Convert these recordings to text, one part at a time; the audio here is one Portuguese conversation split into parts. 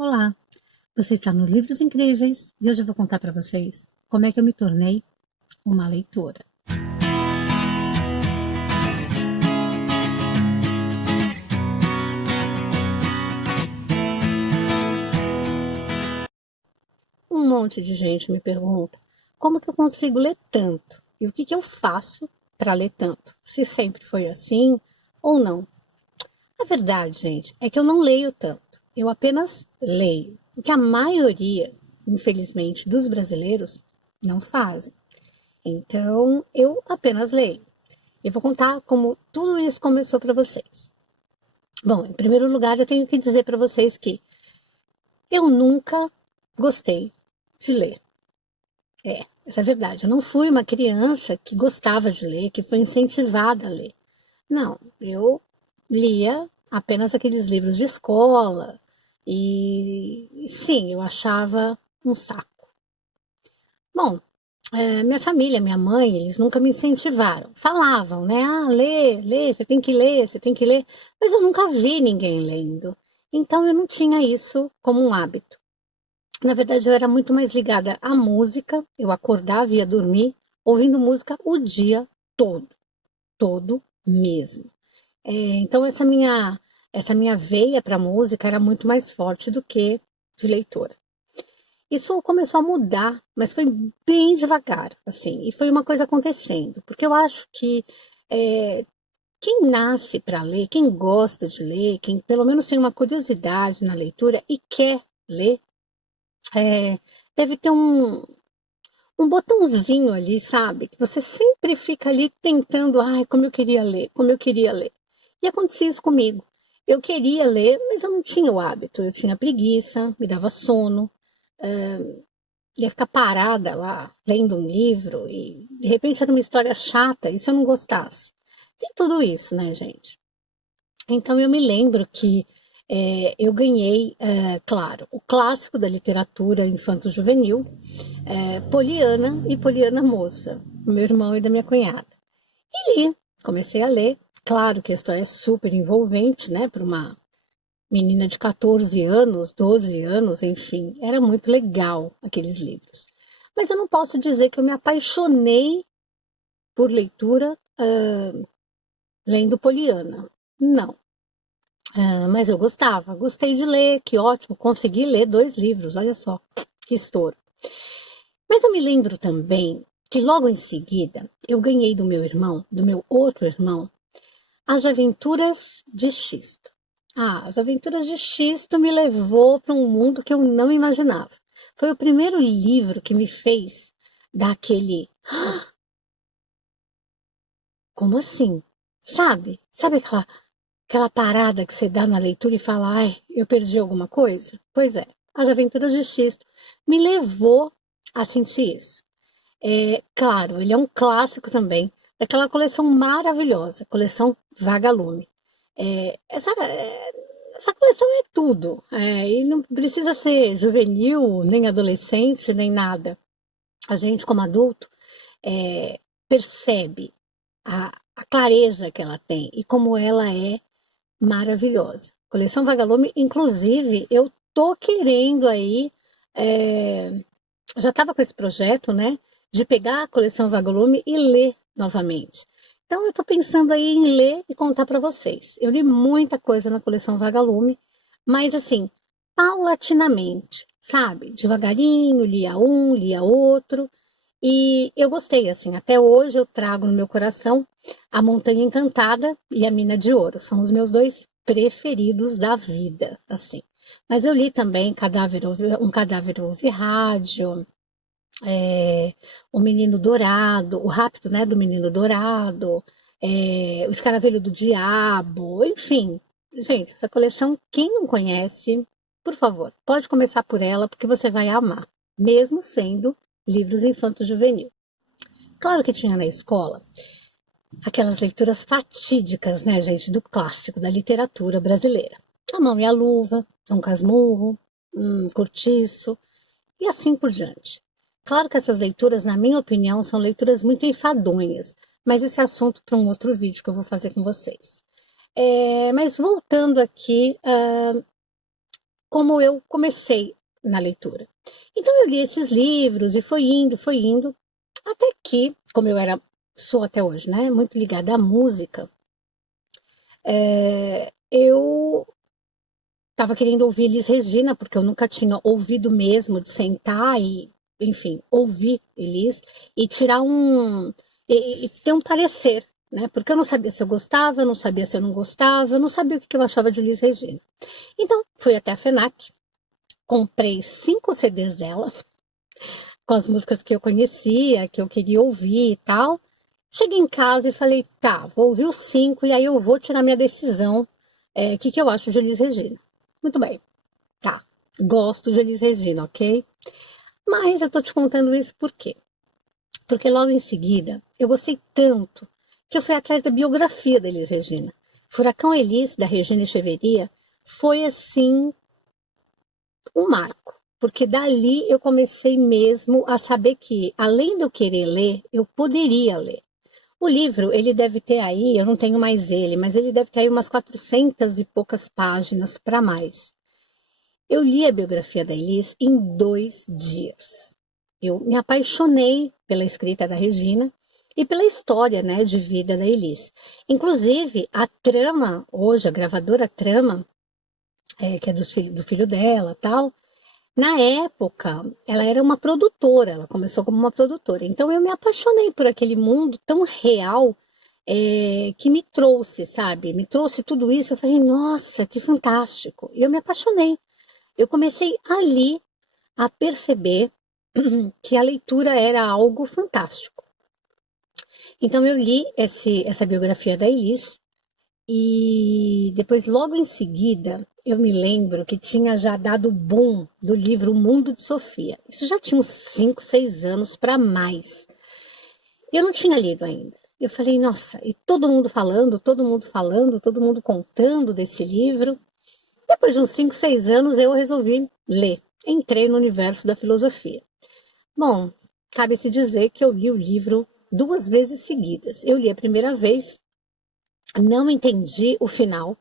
Olá, você está nos Livros Incríveis e hoje eu vou contar para vocês como é que eu me tornei uma leitora. Um monte de gente me pergunta como que eu consigo ler tanto e o que que eu faço para ler tanto, se sempre foi assim ou não. A verdade, gente, é que eu não leio tanto, eu apenas leio, o que a maioria, infelizmente, dos brasileiros não fazem. Então, eu apenas leio. Eu vou contar como tudo isso começou para vocês. Bom, em primeiro lugar, eu tenho que dizer para vocês que eu nunca gostei de ler. Essa é a verdade. Eu não fui uma criança que gostava de ler, que foi incentivada a ler. Não, eu lia apenas aqueles livros de escola e sim, eu achava um saco. Bom, minha família, minha mãe, eles nunca me incentivaram. Falavam, né? Ah, lê, você tem que ler, você tem que ler. Mas eu nunca vi ninguém lendo. Então eu não tinha isso como um hábito. Na verdade, eu era muito mais ligada à música. Eu acordava e ia dormir ouvindo música o dia todo. Todo mesmo. Então essa minha veia para música era muito mais forte do que de leitora. Isso começou a mudar, mas foi bem devagar, assim, e foi uma coisa acontecendo, porque eu acho que é, quem nasce para ler, quem gosta de ler, quem pelo menos tem uma curiosidade na leitura e quer ler, é, deve ter um botãozinho ali, sabe? Que você sempre fica ali tentando, ai, como eu queria ler, como eu queria ler. E acontecia isso comigo. Eu queria ler, mas eu não tinha o hábito, eu tinha preguiça, me dava sono, ia ficar parada lá, lendo um livro, e de repente era uma história chata, e se eu não gostasse? Tem tudo isso, né, gente? Então eu me lembro que eu ganhei, claro, o clássico da literatura infanto-juvenil, Poliana e Poliana Moça, do meu irmão e da minha cunhada. E li, comecei a ler. Claro que a história é super envolvente, né, para uma menina de 14 anos, 12 anos, enfim, era muito legal aqueles livros. Mas eu não posso dizer que eu me apaixonei por leitura lendo Poliana. Não. Mas eu gostei de ler, que ótimo, consegui ler 2 livros, olha só, que estouro. Mas eu me lembro também que logo em seguida eu ganhei do meu irmão, do meu outro irmão, As Aventuras de Xisto. As Aventuras de Xisto me levou para um mundo que eu não imaginava. Foi o primeiro livro que me fez dar aquele. Como assim? Sabe? Sabe aquela parada que você dá na leitura e fala, ai, eu perdi alguma coisa? Pois é, As Aventuras de Xisto me levou a sentir isso. Claro, ele é um clássico também, daquela coleção maravilhosa, coleção Vagalume. Essa coleção é tudo, e não precisa ser juvenil, nem adolescente, nem nada. A gente, como adulto, percebe a clareza que ela tem e como ela é maravilhosa. Coleção Vagalume, inclusive, eu tô querendo aí, já estava com esse projeto, né, de pegar a coleção Vagalume e ler novamente. Então, eu estou pensando aí em ler e contar para vocês. Eu li muita coisa na coleção Vagalume, mas assim, paulatinamente, sabe? Devagarinho, lia um, lia outro. E eu gostei, assim, até hoje eu trago no meu coração A Montanha Encantada e A Mina de Ouro. São os meus 2 preferidos da vida, assim. Mas eu li também Um Cadáver Ouve Rádio, O Menino Dourado, O Rapto, né, do Menino Dourado, O Escaravelho do Diabo, enfim. Gente, essa coleção, quem não conhece, por favor, pode começar por ela, porque você vai amar, mesmo sendo livros infanto-juvenil. Claro que tinha na escola aquelas leituras fatídicas, né, gente, do clássico da literatura brasileira. A Mão e a Luva, Dom Casmurro, Cortiço, e assim por diante. Claro que essas leituras, na minha opinião, são leituras muito enfadonhas, mas esse é assunto para um outro vídeo que eu vou fazer com vocês. Mas voltando aqui como eu comecei na leitura. Então eu li esses livros e foi indo, até que, como sou até hoje, né, muito ligada à música, eu estava querendo ouvir Elis Regina, porque eu nunca tinha ouvido mesmo, de sentar e, enfim, ouvir Elis e tirar e ter um parecer, né? Porque eu não sabia se eu gostava, eu não sabia se eu não gostava, eu não sabia o que eu achava de Elis Regina. Então, fui até a FENAC, comprei 5 CDs dela, com as músicas que eu conhecia, que eu queria ouvir e tal. Cheguei em casa e falei, tá, vou ouvir os 5 e aí eu vou tirar minha decisão, que eu acho de Elis Regina. Muito bem, tá, gosto de Elis Regina, ok? Mas eu tô te contando isso por quê? Porque logo em seguida, eu gostei tanto que eu fui atrás da biografia da Elis Regina. Furacão Elis, da Regina Echeverria, foi assim um marco, porque dali eu comecei mesmo a saber que, além de eu querer ler, eu poderia ler. O livro, ele deve ter aí, eu não tenho mais ele, mas ele deve ter aí umas 400 e poucas páginas para mais. Eu li a biografia da Elis em 2 dias. Eu me apaixonei pela escrita da Regina e pela história, né, de vida da Elis. Inclusive, a Trama, hoje, a gravadora Trama, que é do filho dela, tal, na época, ela era uma produtora, ela começou como uma produtora. Então, eu me apaixonei por aquele mundo tão real, que me trouxe, sabe? Me trouxe tudo isso. Eu falei, nossa, que fantástico. E eu me apaixonei. Eu comecei ali a perceber que a leitura era algo fantástico. Então, eu li essa biografia da Elis e depois, logo em seguida, eu me lembro que tinha já dado o boom do livro O Mundo de Sofia. Isso já tinha uns 5, 6 anos para mais. Eu não tinha lido ainda. Eu falei, nossa, e todo mundo falando, todo mundo falando, todo mundo contando desse livro. Depois de uns 5, 6 anos, eu resolvi ler. Entrei no universo da filosofia. Bom, cabe-se dizer que eu li o livro 2 vezes seguidas. Eu li a primeira vez, não entendi o final,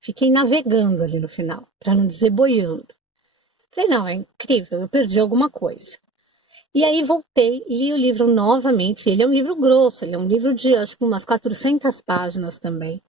fiquei navegando ali no final, para não dizer boiando. Falei, não, é incrível, eu perdi alguma coisa. E aí voltei, li o livro novamente. Ele é um livro grosso, ele é um livro de, acho que umas 400 páginas também.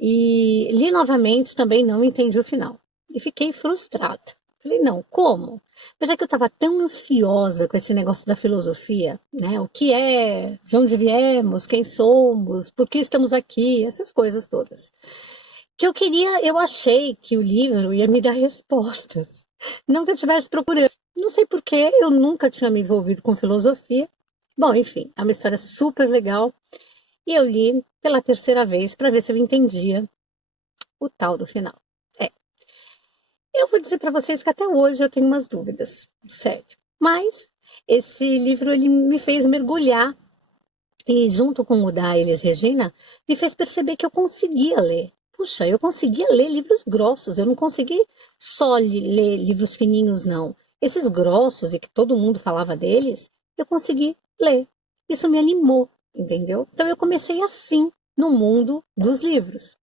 E li novamente, também não entendi o final. E fiquei frustrada. Falei, não, como? Mas é que eu estava tão ansiosa com esse negócio da filosofia, né? O que é, de onde viemos, quem somos, por que estamos aqui, essas coisas todas. Que eu achei que o livro ia me dar respostas. Não que eu estivesse procurando. Não sei por que eu nunca tinha me envolvido com filosofia. Bom, enfim, é uma história super legal. E eu li pela terceira vez para ver se eu entendia o tal do final. Eu vou dizer para vocês que até hoje eu tenho umas dúvidas, sério. Mas esse livro ele me fez mergulhar e junto com o da Elis Regina, me fez perceber que eu conseguia ler. Puxa, eu conseguia ler livros grossos, eu não consegui só ler livros fininhos, não. Esses grossos e que todo mundo falava deles, eu consegui ler. Isso me animou, entendeu? Então eu comecei assim no mundo dos livros.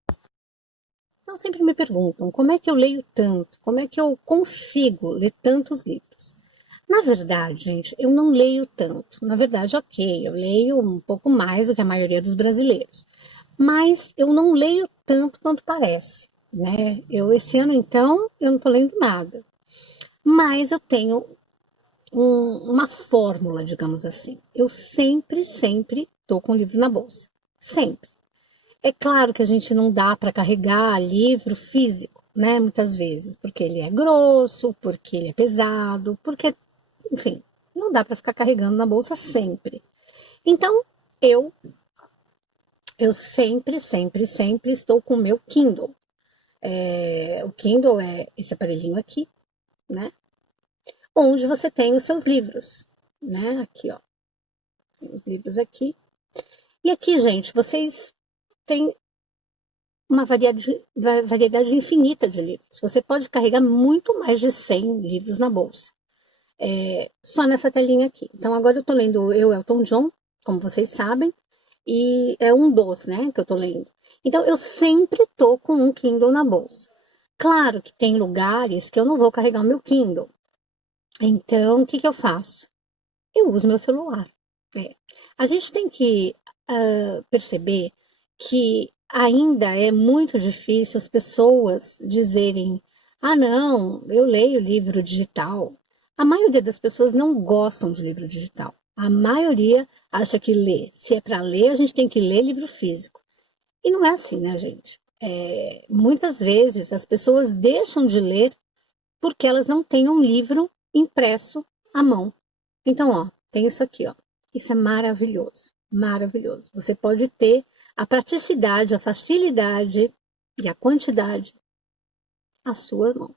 Então sempre me perguntam como é que eu leio tanto, como é que eu consigo ler tantos livros. Na verdade, gente, eu não leio tanto. Na verdade, ok, eu leio um pouco mais do que a maioria dos brasileiros. Mas eu não leio tanto quanto parece, né? Esse ano, então, eu não estou lendo nada. Mas eu tenho uma fórmula, digamos assim. Eu sempre estou com o livro na bolsa. Sempre. É claro que a gente não dá para carregar livro físico, né? Muitas vezes, porque ele é grosso, porque ele é pesado, porque, enfim, não dá para ficar carregando na bolsa sempre. Então, eu sempre estou com o meu Kindle. O Kindle é esse aparelhinho aqui, né? Onde você tem os seus livros, né? Aqui, ó. Tem os livros aqui. E aqui, gente, vocês têm uma variedade infinita de livros. Você pode carregar muito mais de 100 livros na bolsa. Só nessa telinha aqui. Então, agora eu tô lendo Eu, Elton John, como vocês sabem, e é um dos, né, que eu tô lendo. Então, eu sempre tô com um Kindle na bolsa. Claro que tem lugares que eu não vou carregar o meu Kindle. Então, o que que eu faço? Eu uso meu celular. É. A gente tem que perceber que ainda é muito difícil as pessoas dizerem: ah, não, eu leio livro digital. A maioria das pessoas não gostam de livro digital. A maioria acha que ler, se é para ler, a gente tem que ler livro físico. E não é assim, né, gente? Muitas vezes as pessoas deixam de ler porque elas não têm um livro impresso à mão. Então, ó, tem isso aqui, ó. Isso é maravilhoso, maravilhoso. Você pode ter a praticidade, a facilidade e a quantidade à sua mão.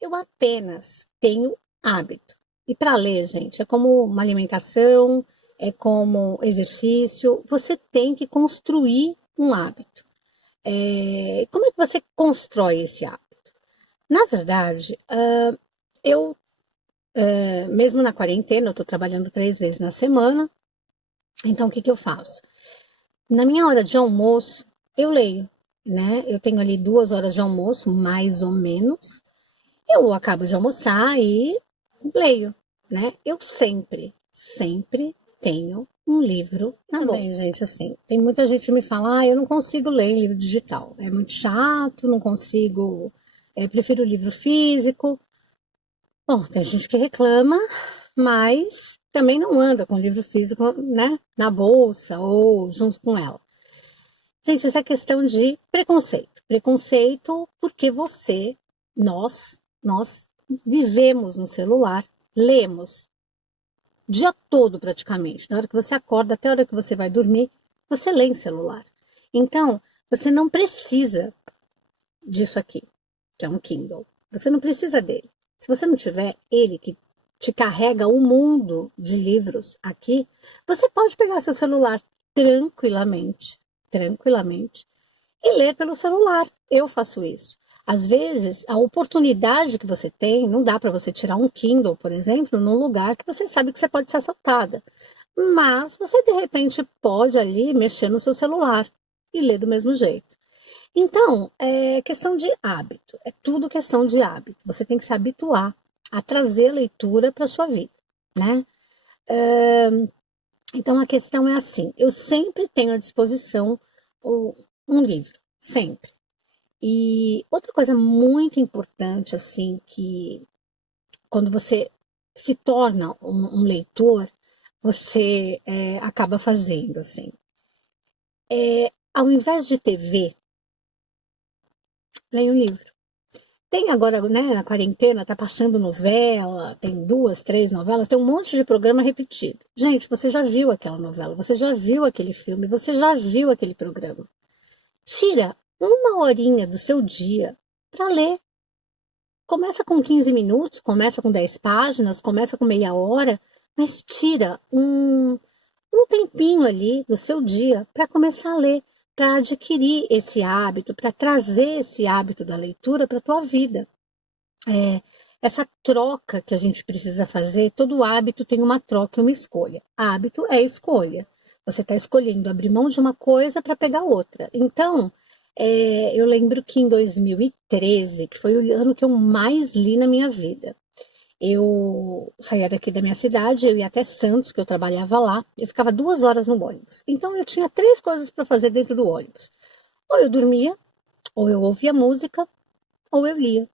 Eu apenas tenho hábito. E para ler, gente, é como uma alimentação, é como exercício. Você tem que construir um hábito. Como é que você constrói esse hábito? Na verdade, eu, mesmo na quarentena, eu estou trabalhando 3 vezes na semana. Então, o que que eu faço? Na minha hora de almoço, eu leio, né? Eu tenho ali 2 horas de almoço, mais ou menos. Eu acabo de almoçar e leio, né? Eu sempre tenho um livro na bolsa. Também, gente, assim, tem muita gente que me fala, eu não consigo ler em livro digital. É muito chato, não consigo, prefiro livro físico. Bom, tem gente que reclama, mas também não anda com livro físico, né, na bolsa ou junto com ela. Gente, isso é questão de preconceito. Preconceito porque nós vivemos no celular, lemos o dia todo praticamente. Da hora que você acorda até a hora que você vai dormir, você lê em celular. Então, você não precisa disso aqui, que é um Kindle. Você não precisa dele. Se você não tiver ele que te carrega um mundo de livros aqui, você pode pegar seu celular tranquilamente, e ler pelo celular. Eu faço isso. Às vezes, a oportunidade que você tem, não dá para você tirar um Kindle, por exemplo, num lugar que você sabe que você pode ser assaltada. Mas você, de repente, pode ali mexer no seu celular e ler do mesmo jeito. Então, é questão de hábito, é tudo questão de hábito. Você tem que se habituar a trazer a leitura para sua vida, né? Então, a questão é assim, eu sempre tenho à disposição um livro, sempre. E outra coisa muito importante, assim, que quando você se torna um leitor, você acaba fazendo, assim. Ao invés de TV, leia um livro. Tem agora, né, na quarentena, tá passando novela, tem 2, 3 novelas, tem um monte de programa repetido. Gente, você já viu aquela novela, você já viu aquele filme, você já viu aquele programa. Tira uma horinha do seu dia para ler. Começa com 15 minutos, começa com 10 páginas, começa com meia hora, mas tira um tempinho ali do seu dia para começar a ler, para adquirir esse hábito, para trazer esse hábito da leitura para a tua vida. Essa troca que a gente precisa fazer, todo hábito tem uma troca e uma escolha. Hábito é escolha. Você está escolhendo abrir mão de uma coisa para pegar outra. Então, eu lembro que em 2013, que foi o ano que eu mais li na minha vida, eu saía daqui da minha cidade, eu ia até Santos, que eu trabalhava lá, eu ficava 2 horas no ônibus. Então, eu tinha 3 coisas para fazer dentro do ônibus. Ou eu dormia, ou eu ouvia música, ou eu lia.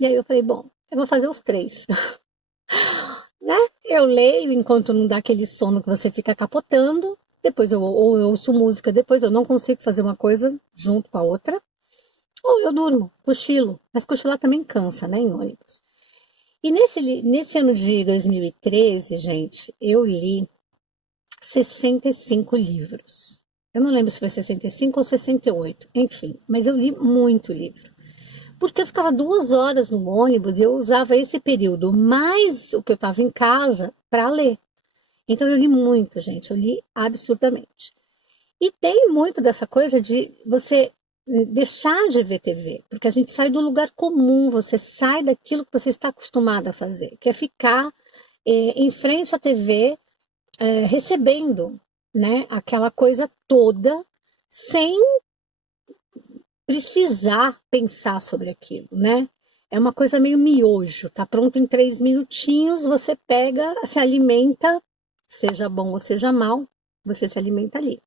E aí eu falei, bom, eu vou fazer os três, né? Eu leio enquanto não dá aquele sono que você fica capotando, depois ou eu ouço música, depois eu não consigo fazer uma coisa junto com a outra, ou eu durmo, cochilo. Mas cochilar também cansa, né, em ônibus. E nesse ano de 2013, gente, eu li 65 livros. Eu não lembro se foi 65 ou 68, enfim, mas eu li muito livro. Porque eu ficava 2 horas no ônibus e eu usava esse período, mais o que eu estava em casa, para ler. Então eu li muito, gente, eu li absurdamente. E tem muito dessa coisa de você deixar de ver TV, porque a gente sai do lugar comum, você sai daquilo que você está acostumado a fazer, que é ficar em frente à TV, recebendo, né, aquela coisa toda, sem precisar pensar sobre aquilo, né? É uma coisa meio miojo, tá pronto em 3 minutinhos, você pega, se alimenta, seja bom ou seja mal, você se alimenta ali.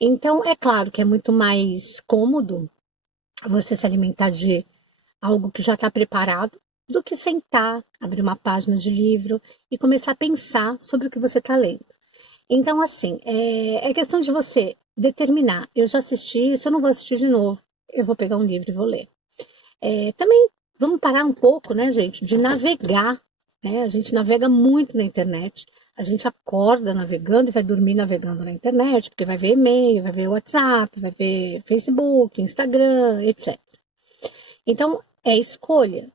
Então, é claro que é muito mais cômodo você se alimentar de algo que já está preparado, do que sentar, abrir uma página de livro e começar a pensar sobre o que você está lendo. Então, assim, é questão de você determinar. Eu já assisti isso, eu não vou assistir de novo. Eu vou pegar um livro e vou ler. Também vamos parar um pouco, né, gente, de navegar. Né? A gente navega muito na internet. A gente acorda navegando e vai dormir navegando na internet, porque vai ver e-mail, vai ver WhatsApp, vai ver Facebook, Instagram, etc. Então, é escolha.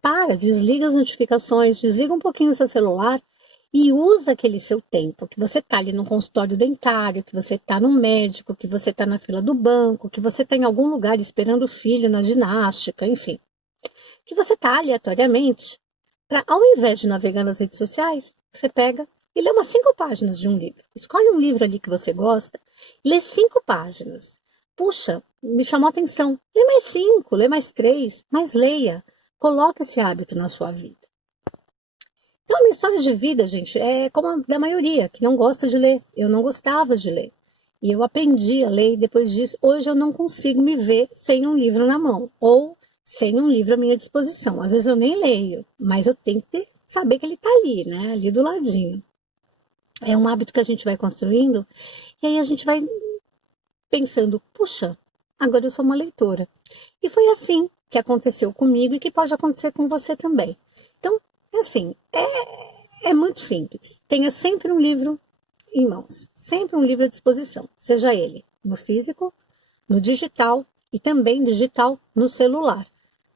Para, desliga as notificações, desliga um pouquinho o seu celular e usa aquele seu tempo, que você está ali no consultório dentário, que você está no médico, que você está na fila do banco, que você está em algum lugar esperando o filho na ginástica, enfim. Que você está aleatoriamente, para ao invés de navegar nas redes sociais, você pega e lê umas 5 páginas de um livro. Escolhe um livro ali que você gosta, lê 5 páginas. Puxa, me chamou a atenção. Lê mais 5, lê mais 3, mas leia. Coloque esse hábito na sua vida. Então, a minha história de vida, gente, é como a da maioria, que não gosta de ler. Eu não gostava de ler. E eu aprendi a ler e depois disso, hoje eu não consigo me ver sem um livro na mão. Ou sem um livro à minha disposição. Às vezes eu nem leio, mas eu tenho que saber que ele está ali, né? Ali do ladinho. É um hábito que a gente vai construindo e aí a gente vai pensando, puxa, agora eu sou uma leitora. E foi assim que aconteceu comigo e que pode acontecer com você também. Então, assim, é muito simples. Tenha sempre um livro em mãos, sempre um livro à disposição, seja ele no físico, no digital e também digital no celular.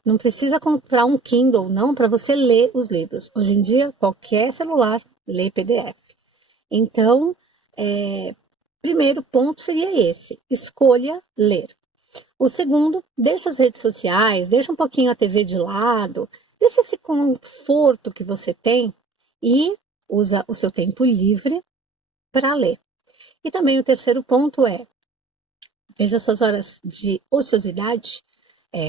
Não precisa comprar um Kindle, não, para você ler os livros. Hoje em dia, qualquer celular lê PDF. Então, primeiro ponto seria esse: escolha ler. O segundo, deixa as redes sociais, deixa um pouquinho a TV de lado, deixa esse conforto que você tem e usa o seu tempo livre para ler. E também o terceiro ponto é, veja suas horas de ociosidade,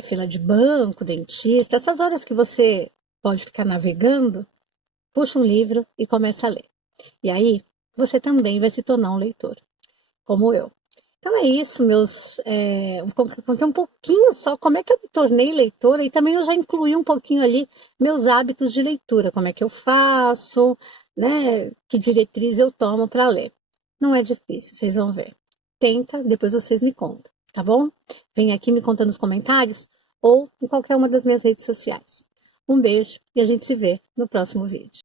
fila de banco, dentista, essas horas que você pode ficar navegando, puxa um livro e começa a ler. E aí, você também vai se tornar um leitor, como eu. Então é isso, contei um pouquinho só como é que eu me tornei leitora e também eu já incluí um pouquinho ali meus hábitos de leitura, como é que eu faço, né, que diretriz eu tomo para ler. Não é difícil, vocês vão ver. Tenta, depois vocês me contam, tá bom? Vem aqui me conta nos comentários ou em qualquer uma das minhas redes sociais. Um beijo e a gente se vê no próximo vídeo.